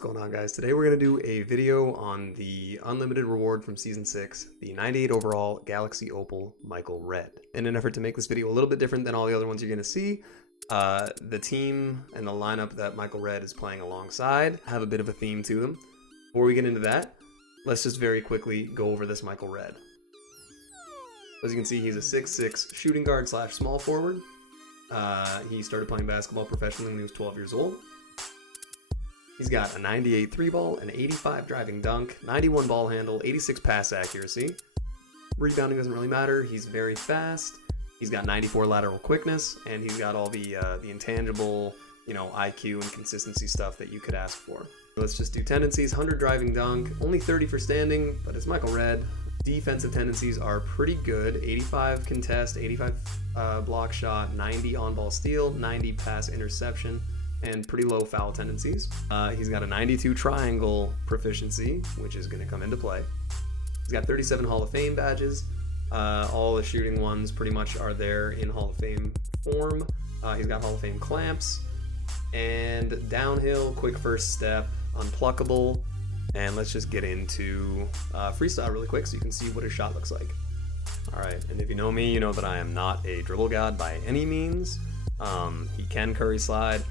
What's going on, guys? Today we're going to do a video on the unlimited reward from Season 6, the 98 overall Galaxy Opal Michael Red. In an effort to make this video a little bit different than all the other ones you're going to see, the team and the lineup that Michael Red is playing alongside have a bit of a theme to them. Before we get into that, let's just very quickly go over this Michael Red. As you can see, he's a 6'6 shooting guard slash small forward. He started playing basketball professionally when he was 12 years old. He's got a 98 3-ball, an 85 driving dunk, 91 ball handle, 86 pass accuracy. Rebounding doesn't really matter. He's very fast. He's got 94 lateral quickness, and he's got all the intangible, IQ and consistency stuff that you could ask for. Let's just do tendencies. 100 driving dunk, only 30 for standing, but it's Michael Red. Defensive tendencies are pretty good. 85 contest, 85 block shot, 90 on-ball steal, 90 pass interception, and pretty low foul tendencies. He's got a 92 triangle proficiency, which is going to come into play. He's got 37 Hall of Fame badges. All the shooting ones pretty much are there in Hall of Fame form. He's got Hall of Fame clamps, and downhill, quick first step, unpluckable. And let's just get into freestyle really quick so you can see what his shot looks like. Alright, and if you know me, you know that I am not a dribble god by any means. He can curry slide.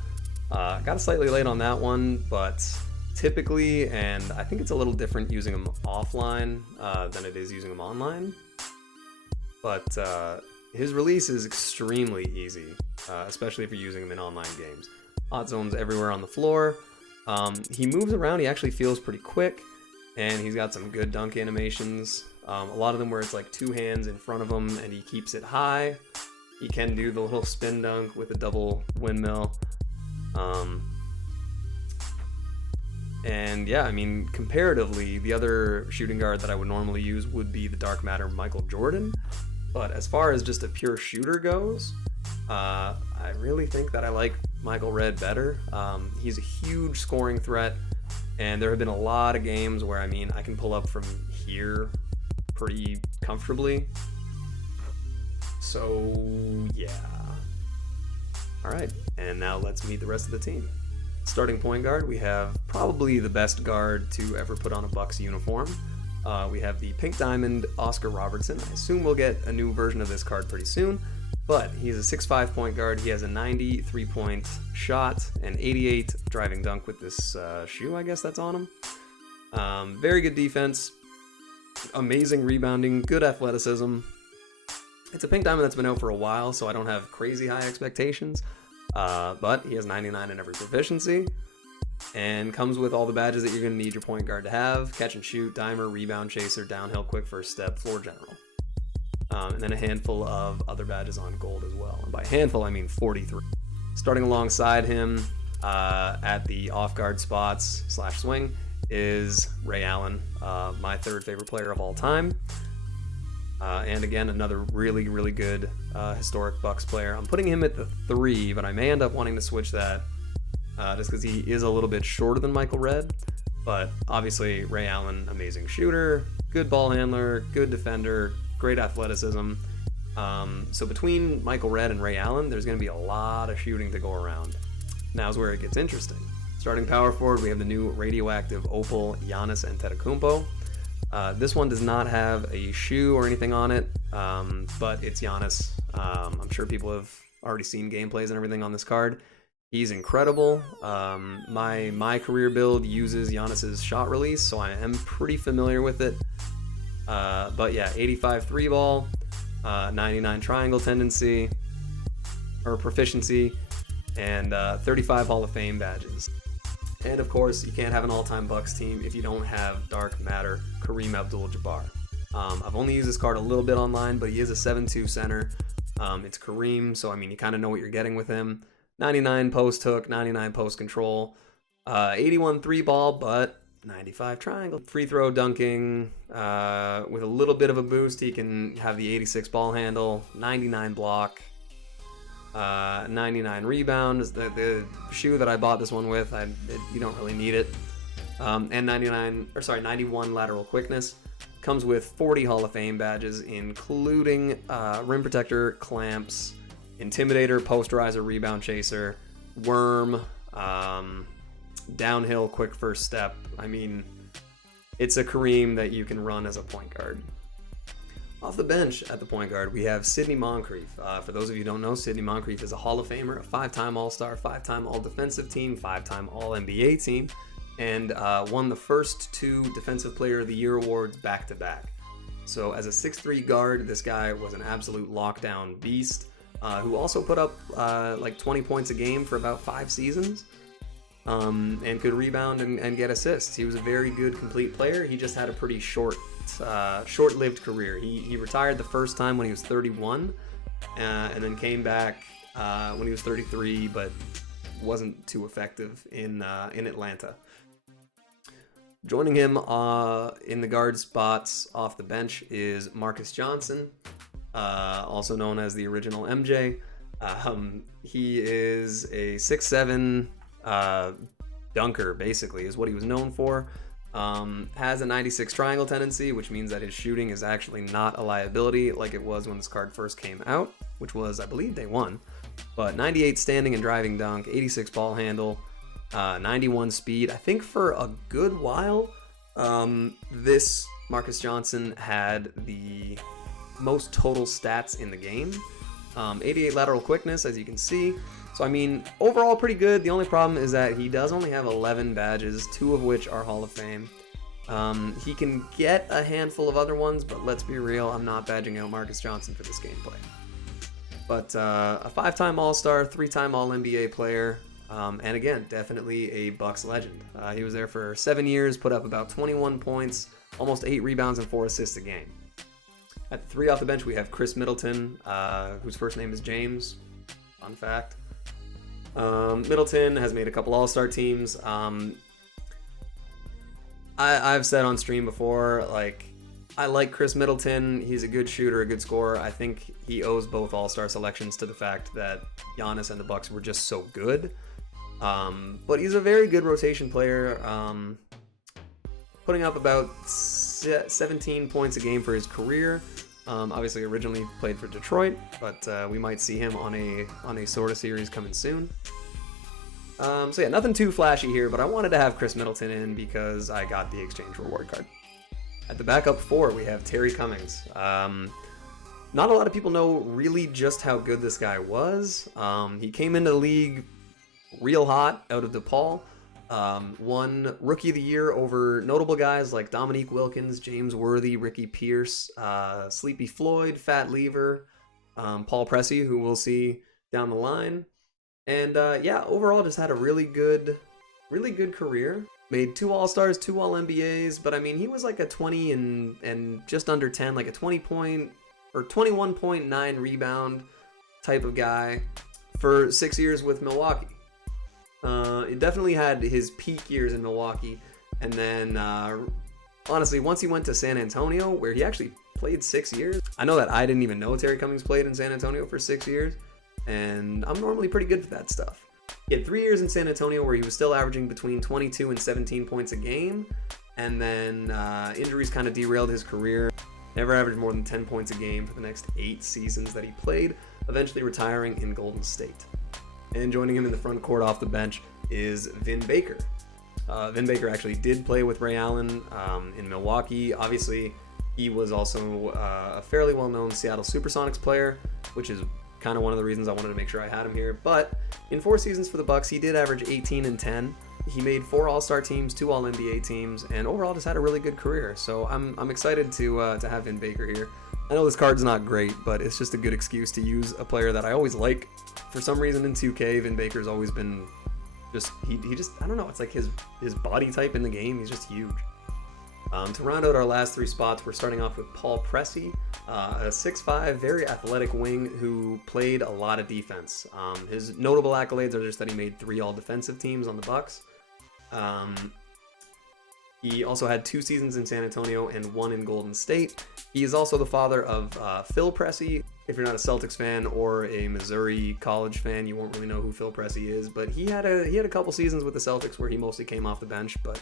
Got a slightly late on that one, but typically, and I think it's a little different using him offline than it is using him online, but his release is extremely easy, especially if you're using him in online games. Hot zones everywhere on the floor. He moves around, he actually feels pretty quick, and he's got some good dunk animations. A lot of them where it's like two hands in front of him and he keeps it high. He can do the little spin dunk with a double windmill. And yeah, I mean, comparatively, the other shooting guard that I would normally use would be the Dark Matter Michael Jordan. But as far as just a pure shooter goes, I really think that I like Michael Red better. He's a huge scoring threat, and there have been a lot of games where, I can pull up from here pretty comfortably. So yeah. Alright, and now let's meet the rest of the team. Starting point guard, we have probably the best guard to ever put on a Bucks uniform. We have the Pink Diamond Oscar Robertson. I assume we'll get a new version of this card pretty soon, but he's a 6'5 point guard. He has a 90 3-point shot, and 88 driving dunk with this shoe, I guess that's on him. Very good defense, amazing rebounding, good athleticism. It's a Pink Diamond that's been out for a while, so I don't have crazy high expectations, but he has 99 in every proficiency, and comes with all the badges that you're going to need your point guard to have: catch and shoot, dimer, rebound chaser, downhill, quick first step, floor general. And then a handful of other badges on gold as well, and by handful I mean 43. Starting alongside him at the off-guard spots / swing is Ray Allen, my third favorite player of all time. And again, another really, really good historic Bucks player. I'm putting him at the 3, but I may end up wanting to switch that just because he is a little bit shorter than Michael Red. But obviously, Ray Allen, amazing shooter, good ball handler, good defender, great athleticism. So between Michael Red and Ray Allen, there's going to be a lot of shooting to go around. Now's where it gets interesting. Starting power forward, we have the new radioactive Opal Giannis Antetokounmpo. This one does not have a shoe or anything on it, but it's Giannis. I'm sure people have already seen gameplays and everything on this card. He's incredible. My career build uses Giannis's shot release, so I am pretty familiar with it. But yeah, 85 3-ball, 99 triangle tendency, or proficiency, and 35 Hall of Fame badges. And of course, you can't have an all-time Bucks team if you don't have Dark Matter Kareem Abdul-Jabbar. I've only used this card a little bit online, but he is a 7'2 center. It's Kareem, so you kind of know what you're getting with him. 99 post hook, 99 post control, 81 3-ball, but 95 triangle. Free throw dunking with a little bit of a boost. He can have the 86 ball handle, 99 block. 99 rebounds. The shoe that I bought this one with, you don't really need it. And 91 lateral quickness. Comes with 40 Hall of Fame badges, including rim protector, clamps, intimidator, posterizer, rebound chaser, worm, downhill, quick first step. I mean, it's a Kareem that you can run as a point guard. Off the bench at the point guard, we have Sidney Moncrief. For those of you who don't know, Sidney Moncrief is a Hall of Famer, a 5-time All-Star, 5-time All-Defensive Team, 5-time All-NBA team, and won the first 2 Defensive Player of the Year awards back-to-back. So as a 6'3 guard, this guy was an absolute lockdown beast, who also put up like 20 points a game for about 5 seasons, and could rebound and get assists. He was a very good, complete player. He just had a pretty short-lived career. He retired the first time when he was 31, and then came back when he was 33, but wasn't too effective in Atlanta. Joining him in the guard spots off the bench is Marcus Johnson, also known as the original MJ. He is a 6'7" dunker, basically, is what he was known for. Has a 96 triangle tendency, which means that his shooting is actually not a liability like it was when this card first came out, which was, I believe, day 1. But 98 standing and driving dunk, 86 ball handle, 91 speed. I think for a good while, this Marcus Johnson had the most total stats in the game. 88 lateral quickness, as you can see. So, I mean, overall pretty good. The only problem is that he does only have 11 badges, 2 of which are Hall of Fame. He can get a handful of other ones, but let's be real, I'm not badging out Marcus Johnson for this gameplay. But a 5-time All-Star, 3-time All-NBA player, and again, definitely a Bucks legend. He was there for 7 years, put up about 21 points, almost 8 rebounds and 4 assists a game. At 3 off the bench, we have Chris Middleton, whose first name is James. Fun fact. Middleton has made a couple All-Star teams. I've said on stream before, like, I like Chris Middleton. He's a good shooter, a good scorer. I think he owes both All-Star selections to the fact that Giannis and the Bucks were just so good. But he's a very good rotation player, putting up about 17 points a game for his career. Obviously originally played for Detroit, but we might see him on a sort of series coming soon. So yeah, nothing too flashy here, but I wanted to have Chris Middleton in because I got the exchange reward card. At the backup 4, we have Terry Cummings. Not a lot of people know really just how good this guy was. He came into the league real hot out of DePaul. Won Rookie of the Year over notable guys like Dominique Wilkins, James Worthy, Ricky Pierce, Sleepy Floyd, Fat Lever, Paul Pressy, who we'll see down the line. And yeah, overall just had a really good career. Made 2 All-Stars, 2 All-NBAs, but I mean, he was like a 20 and just under 10, like a 20-point or 21.9 rebound type of guy for 6 years with Milwaukee. He definitely had his peak years in Milwaukee, and then honestly, once he went to San Antonio, where he actually played 6 years. I know that I didn't even know Terry Cummings played in San Antonio for 6 years, and I'm normally pretty good for that stuff. He had 3 years in San Antonio where he was still averaging between 22 and 17 points a game, and then injuries kind of derailed his career. Never averaged more than 10 points a game for the next 8 seasons that he played, eventually retiring in Golden State. And joining him in the front court off the bench is Vin Baker. Vin Baker actually did play with Ray Allen in Milwaukee. Obviously, he was also a fairly well-known Seattle Supersonics player, which is kind of one of the reasons I wanted to make sure I had him here. But in 4 seasons for the Bucks, he did average 18 and 10. He made 4 All-Star teams, 2 All-NBA teams, and overall just had a really good career. So I'm excited to have Vin Baker here. I know this card's not great, but it's just a good excuse to use a player that I always like. For some reason in 2K, Vin Baker's always been just, he just, I don't know, it's like his body type in the game, he's just huge. To round out our last 3 spots, we're starting off with Paul Pressy, a 6'5", very athletic wing who played a lot of defense. His notable accolades are just that he made 3 all-defensive teams on the Bucks. He also had 2 seasons in San Antonio and 1 in Golden State. He is also the father of Phil Pressy. If you're not a Celtics fan or a Missouri college fan, you won't really know who Phil Pressy is, but he had a couple seasons with the Celtics where he mostly came off the bench, but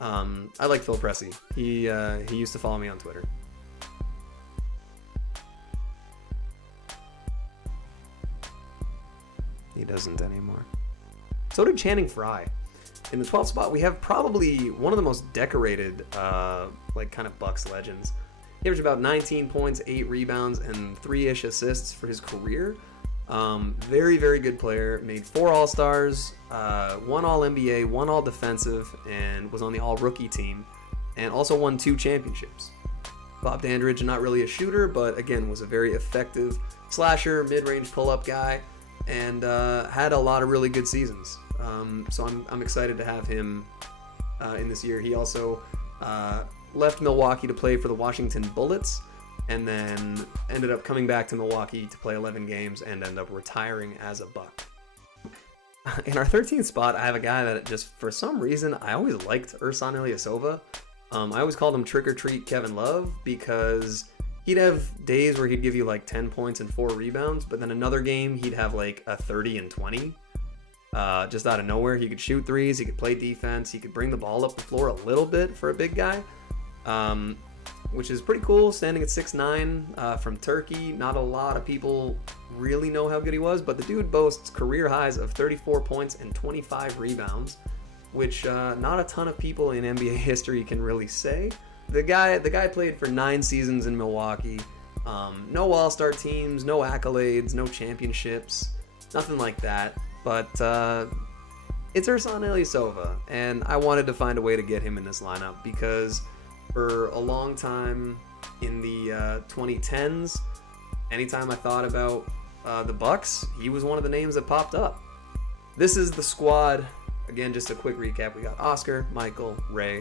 I like Phil Pressy. He used to follow me on Twitter. He doesn't anymore. So did Channing Frye. In the 12th spot, we have probably one of the most decorated, like, kind of Bucks legends. He averaged about 19 points, 8 rebounds, and 3-ish assists for his career. Very, very good player. Made 4 All-Stars, 1 All-NBA, 1 All-Defensive, and was on the All-Rookie team, and also won 2 championships. Bob Dandridge, not really a shooter, but again, was a very effective slasher, mid-range pull-up guy, and had a lot of really good seasons. So I'm excited to have him in this year. He also left Milwaukee to play for the Washington Bullets, and then ended up coming back to Milwaukee to play 11 games and end up retiring as a Buck. In our 13th spot, I have a guy that just, for some reason, I always liked Ursan Ilyasova. I always called him Trick or Treat Kevin Love because he'd have days where he'd give you like 10 points and 4 rebounds, but then another game he'd have like a 30 and 20. Just out of nowhere. He could shoot threes, he could play defense, he could bring the ball up the floor a little bit for a big guy, which is pretty cool, standing at 6'9", from Turkey. Not a lot of people really know how good he was, but the dude boasts career highs of 34 points and 25 rebounds, which not a ton of people in NBA history can really say. The guy played for 9 seasons in Milwaukee. No All-Star teams, no accolades, no championships, nothing like that. But it's Ursan Ilyasova, and I wanted to find a way to get him in this lineup because for a long time in the 2010s, anytime I thought about the Bucks, he was one of the names that popped up. This is the squad. Again, just a quick recap. We got Oscar, Michael, Ray,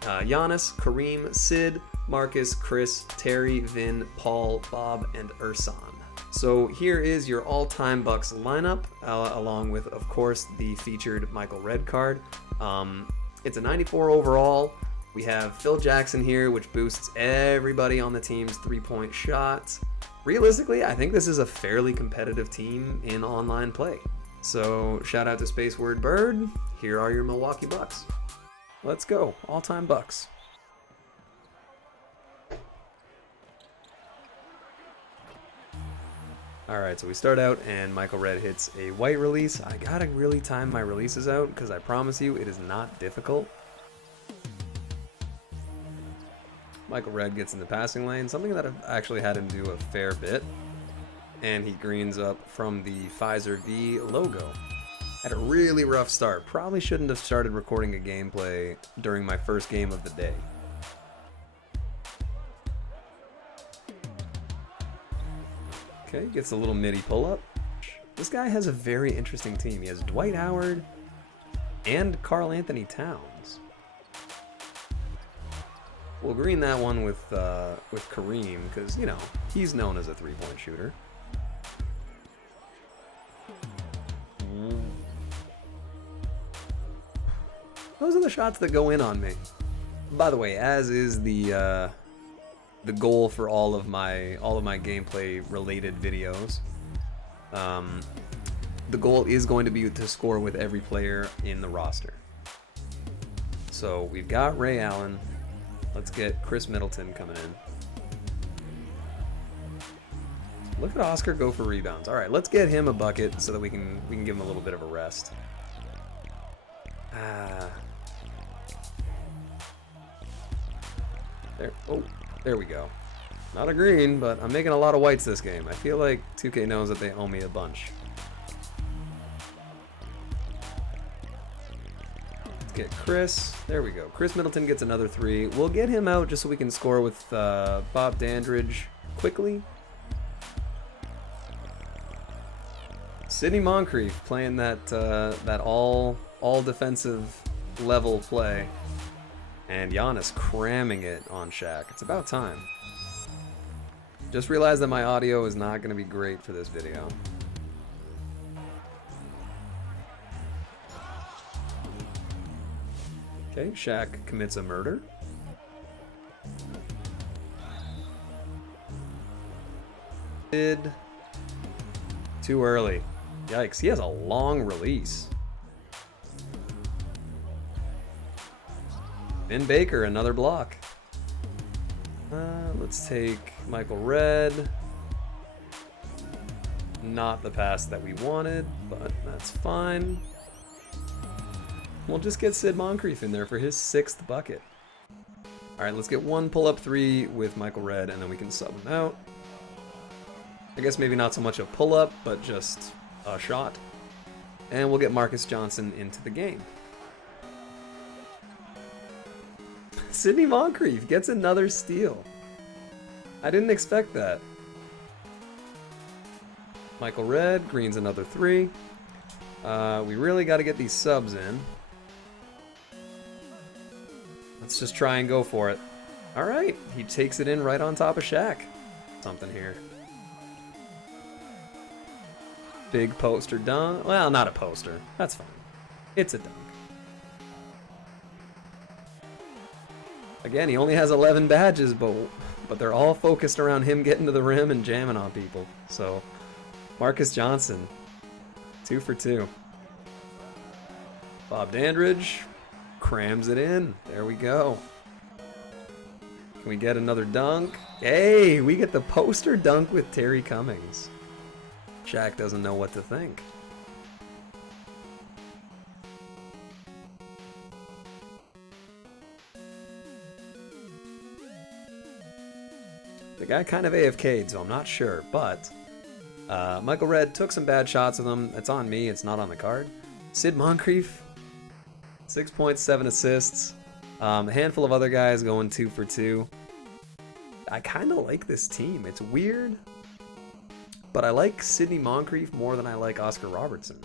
Giannis, Kareem, Sid, Marcus, Chris, Terry, Vin, Paul, Bob, and Ursan. So here is your all-time Bucks lineup, along with, of course, the featured Michael Red card. It's a 94 overall. We have Phil Jackson here, which boosts everybody on the team's three-point shots. Realistically, I think this is a fairly competitive team in online play. So shout out to Space Word Bird. Here are your Milwaukee Bucks. Let's go, all-time Bucks. Alright, so we start out and Michael Red hits a white release. I gotta really time my releases out because I promise you it is not difficult. Michael Red gets in the passing lane, something that I've actually had him do a fair bit. And he greens up from the Pfizer V logo. Had a really rough start. Probably shouldn't have started recording a gameplay during my first game of the day. Okay, gets a little midi pull-up. This guy has a very interesting team. He has Dwight Howard and Karl Anthony Towns. We'll green that one with Kareem because, you know, he's known as a three-point shooter. Those are the shots that go in on me. By the way, as is the goal for all of my gameplay related videos. The goal is going to be to score with every player in the roster. So we've got Ray Allen. Let's get Chris Middleton coming in. Look at Oscar go for rebounds. All right, let's get him a bucket so that we can give him a little bit of a rest. There we go. Not a green, but I'm making a lot of whites this game. I feel like 2K knows that they owe me a bunch. Let's get Chris. There we go. Chris Middleton gets another 3. We'll get him out just so we can score with Bob Dandridge quickly. Sidney Moncrief playing that all defensive level play. And Giannis cramming it on Shaq. It's about time. Just realized that my audio is not going to be great for this video. Okay, Shaq commits a murder. Too early. Yikes, he has a long release. Vin Baker, another block. Let's take Michael Red. Not the pass that we wanted, but that's fine. We'll just get Sid Moncrief in there for his 6th bucket. Alright, let's get one pull-up 3 with Michael Red, and then we can sub him out. I guess maybe not so much a pull-up, but just a shot. And we'll get Marcus Johnson into the game. Sidney Moncrief gets another steal. I didn't expect that. Michael Red, Green's another 3. We really got to get these subs in. Let's just try and go for it. All right, he takes it in right on top of Shaq. Something here. Big poster dunk. Well, not a poster. That's fine. It's a dunk. Again, he only has 11 badges, but they're all focused around him getting to the rim and jamming on people. So, Marcus Johnson, 2 for 2. Bob Dandridge crams it in. There we go. Can we get another dunk? Hey, we get the poster dunk with Terry Cummings. Shaq doesn't know what to think. The guy kind of AFK'd, so I'm not sure, but Michael Red took some bad shots with him. It's on me, it's not on the card. Sid Moncrief, 6 points, 7 assists. A handful of other guys going 2 for 2. I kind of like this team. It's weird, but I like Sidney Moncrief more than I like Oscar Robertson.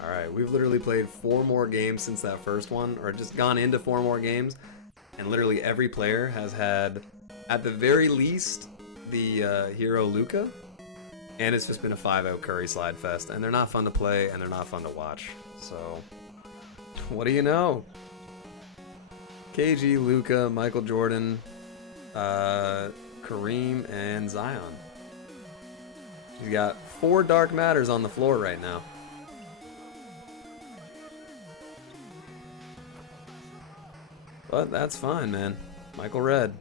All right, we've literally played 4 more games since that first one, or just gone into 4 more games, and literally every player has had, at the very least, the hero Luka, and it's just been a 5-out Curry slide fest, and they're not fun to play, and they're not fun to watch. So, what do you know? KG, Luka, Michael Jordan, Kareem, and Zion. He's got 4 dark matters on the floor right now. But that's fine, man. Michael Red.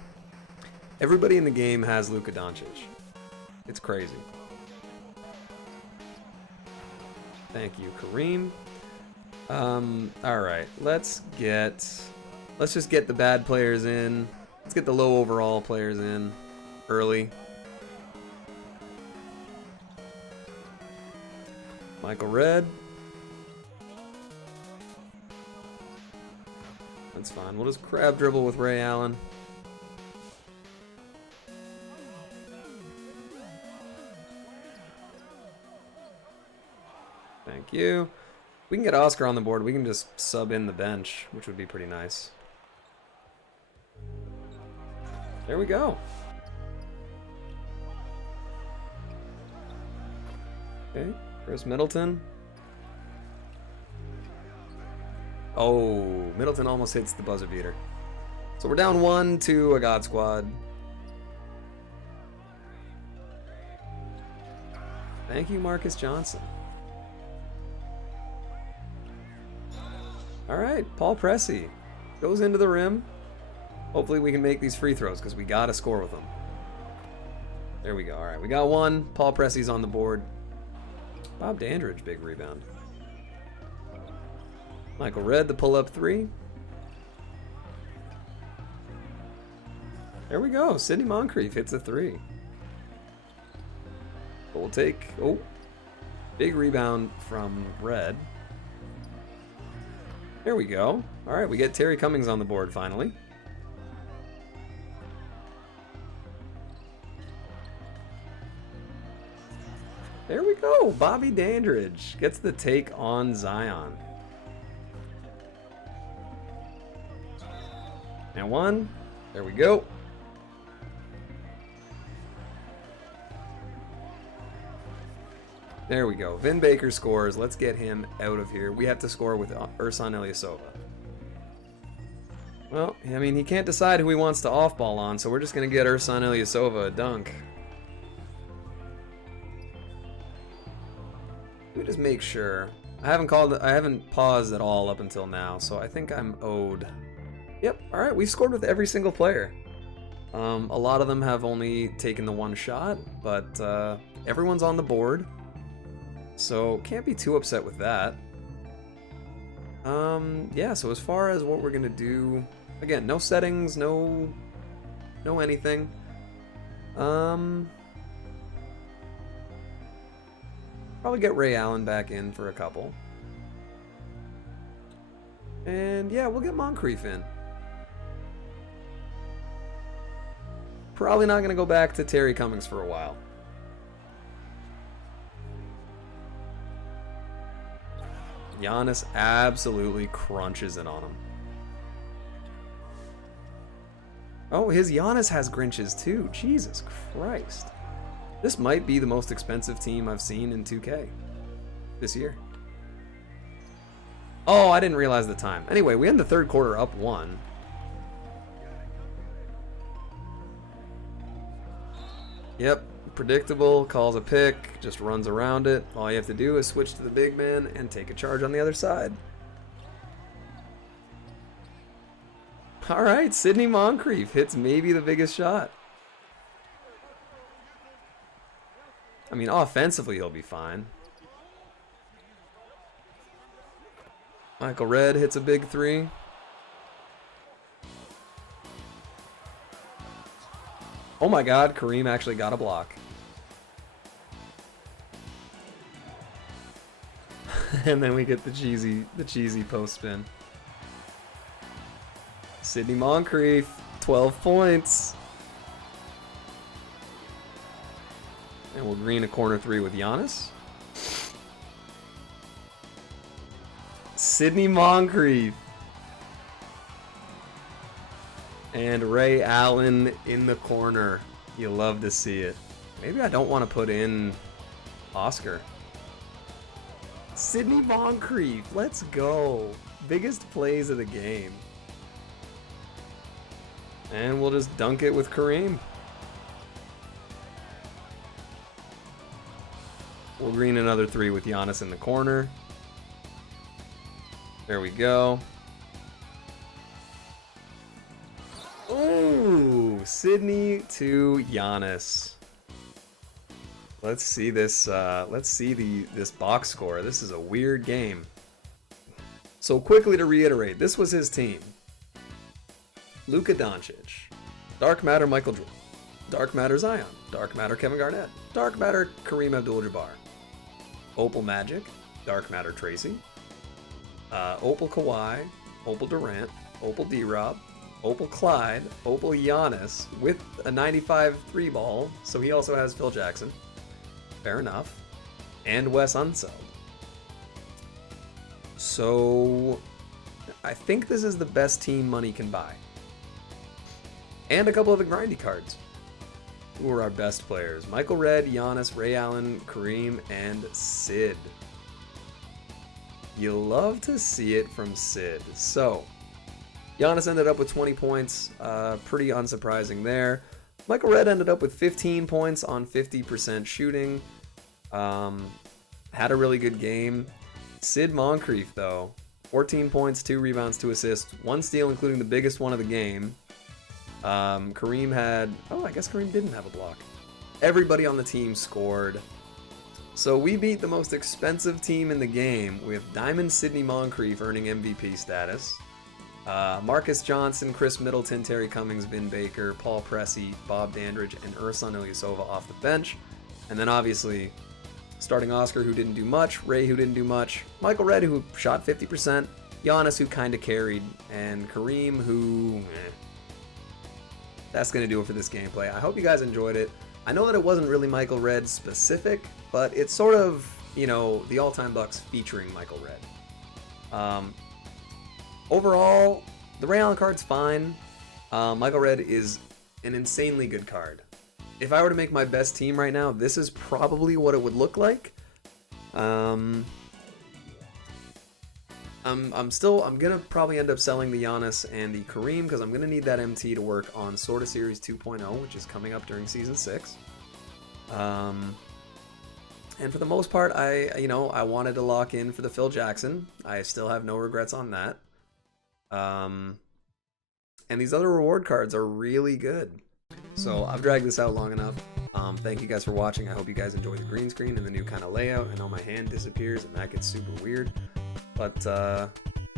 Everybody in the game has Luka Doncic. It's crazy. Thank you, Kareem. Alright, let's just get the bad players in. Let's get the low overall players in early. Michael Red. That's fine. We'll just crab dribble with Ray Allen. Thank you. We can get Oscar on the board. We can just sub in the bench, which would be pretty nice. There we go. Okay, Chris Middleton. Oh, Middleton almost hits the buzzer beater. So we're down 1 to a God Squad. Thank you, Marcus Johnson. All right, Paul Pressy goes into the rim. Hopefully we can make these free throws because we got to score with them. There we go. All right, we got 1. Paul Pressy's on the board. Bob Dandridge, big rebound. Michael Red, the pull-up 3. There we go. Sidney Moncrief hits a 3. But we'll take... Oh, big rebound from Red. There we go. All right, we get Terry Cummings on the board finally. There we go. Bobby Dandridge gets the take on Zion. And 1. There we go. There we go. Vin Baker scores. Let's get him out of here. We have to score with Ursan Ilyasova. Well, I mean, he can't decide who he wants to off-ball on, so we're just going to get Ursan Ilyasova a dunk. Let me just make sure. I haven't paused at all up until now, so I think I'm owed. Yep, alright, we've scored with every single player. A lot of them have only taken the 1 shot, but everyone's on the board. So, can't be too upset with that. Yeah, so as far as what we're gonna do, again, no settings, no anything. Probably get Ray Allen back in for a couple. And yeah, we'll get Moncrief in. Probably not gonna go back to Terry Cummings for a while. Giannis absolutely crunches it on him. Oh, his Giannis has Grinches too. Jesus Christ. This might be the most expensive team I've seen in 2K this year. Oh, I didn't realize the time. Anyway, we end the third quarter up 1. Yep, predictable, calls a pick, just runs around it. All you have to do is switch to the big man and take a charge on the other side. All right, Sidney Moncrief hits maybe the biggest shot. I mean, offensively, he'll be fine. Michael Redd hits a big 3. Oh my God, Kareem actually got a block. And then we get the cheesy post spin. Sidney Moncrief, 12 points. And we'll green a corner 3 with Giannis. Sidney Moncrief. And Ray Allen in the corner. You love to see it. Maybe I don't want to put in Oscar. Sidney Moncrief, let's go. Biggest plays of the game. And we'll just dunk it with Kareem. We'll green another 3 with Giannis in the corner. There we go. Ooh, Sidney to Giannis. Let's see this. Let's see this box score. This is a weird game. So quickly to reiterate, this was his team. Luka Doncic, Dark Matter Michael Jordan, Dark Matter Zion, Dark Matter Kevin Garnett, Dark Matter Kareem Abdul-Jabbar, Opal Magic, Dark Matter Tracy, Opal Kawhi, Opal Durant, Opal D-Rob, Opal Clyde, Opal Giannis with a 95 3-ball, so he also has Phil Jackson. Fair enough. And Wes Unseld. So I think this is the best team money can buy. And a couple of the grindy cards. Who are our best players? Michael Redd, Giannis, Ray Allen, Kareem, and Sid. You love to see it from Sid. So Giannis ended up with 20 points. Pretty unsurprising there. Michael Redd ended up with 15 points on 50% shooting. Had a really good game. Sid Moncrief, though, 14 points, 2 rebounds, 2 assists, 1 steal, including the biggest one of the game. Kareem had... Oh, I guess Kareem didn't have a block. Everybody on the team scored. So we beat the most expensive team in the game with Diamond Sidney Moncrief earning MVP status. Marcus Johnson, Chris Middleton, Terry Cummings, Vin Baker, Paul Pressy, Bob Dandridge, and Ursan Ilyasova off the bench. And then obviously starting Oscar, who didn't do much, Ray, who didn't do much, Michael Redd, who shot 50%, Giannis, who kind of carried, and Kareem, who... That's going to do it for this gameplay. I hope you guys enjoyed it. I know that it wasn't really Michael Redd specific, but it's sort of, you know, the AllTime Bucks featuring Michael Redd. Overall, the Ray Allen card's fine. Michael Redd is an insanely good card. If I were to make my best team right now, this is probably what it would look like. I'm gonna probably end up selling the Giannis and the Kareem because I'm gonna need that MT to work on Sorta Series 2.0, which is coming up during Season 6. And for the most part, I wanted to lock in for the Phil Jackson. I still have no regrets on that. And these other reward cards are really good. So I've dragged this out long enough. Thank you guys for watching. I hope you guys enjoy the green screen and the new kind of layout. I know my hand disappears and that gets super weird. But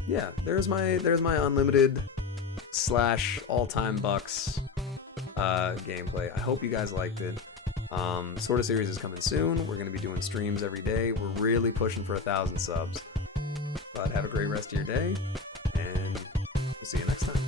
yeah, there's my unlimited / all-time Bucks gameplay. I hope you guys liked it. Sort of series is coming soon. We're gonna be doing streams every day. We're really pushing for 1,000 subs. But have a great rest of your day, and we'll see you next time.